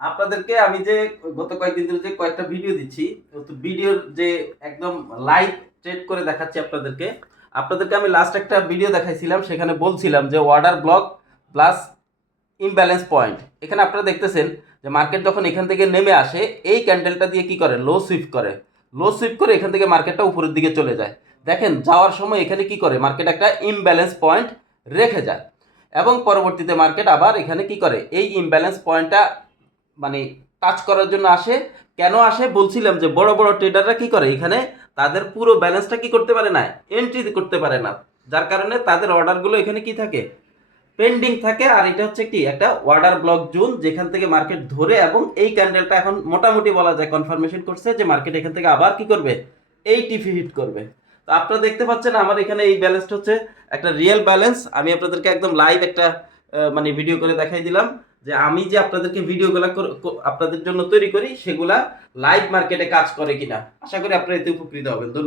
আপনাদেরকে আমি যে গত কয়েকদিন ধরে যে কয়েকটা ভিডিও দিচ্ছি, তো ভিডিওর যে একদম লাইভ ট্রেড করে দেখাচ্ছি আপনাদেরকে আমি লাস্ট একটা ভিডিও দেখাইছিলাম, সেখানে বলছিলাম যে order block plus imbalance point. এখানে আপনারা দেখতেছেন যে মার্কেট যখন এখান থেকে নেমে আসে, এই ক্যান্ডেলটা দিয়ে কি করে, লো সুইপ করে এখান থেকে মার্কেটটা উপরের দিকে চলে যায়। দেখেন যাওয়ার সময় এখানে কি করে, মার্কেট একটা ইমব্যালেন্স পয়েন্ট রেখে যায় এবং পরবর্তীতে মার্কেট আবার এখানে কি করে, এই ইমব্যালেন্স পয়েন্টটা মানে টাচ করার জন্য আসে। কেন আসে বলছিলাম যে বড় বড় ট্রেডাররা কি করে, এখানে তাদের পুরো ব্যালেন্সটা কি করতে পারে না, এন্ট্রি করতে পারে না, যার কারণে তাদের অর্ডারগুলো এখানে কি থাকে, পেন্ডিং থাকে। আর এটা হচ্ছে কি একটা অর্ডার ব্লক জোন, যেখান থেকে মার্কেট ধরে, এবং এই ক্যান্ডেলটা এখন মোটামুটি বলা যায় কনফার্মেশন করছে যে মার্কেট এখান থেকে আবার কি করবে, এই টিফি হিট করবে। তো আপনারা দেখতে পাচ্ছেন আমার এখানে এই ব্যালেন্সটা হচ্ছে একটা রিয়েল ব্যালেন্স। আমি আপনাদেরকে একদম লাইভ একটা মানে ভিডিও করে দেখাই দিলাম যে আমি যে আপনাদেরকে ভিডিওগুলো আপনাদের জন্য তৈরি করি সেগুলা লাইভ মার্কেটে কাজ করে কিনা। আশা করি আপনারা এতে উপকৃত হবেন। ধন্যবাদ।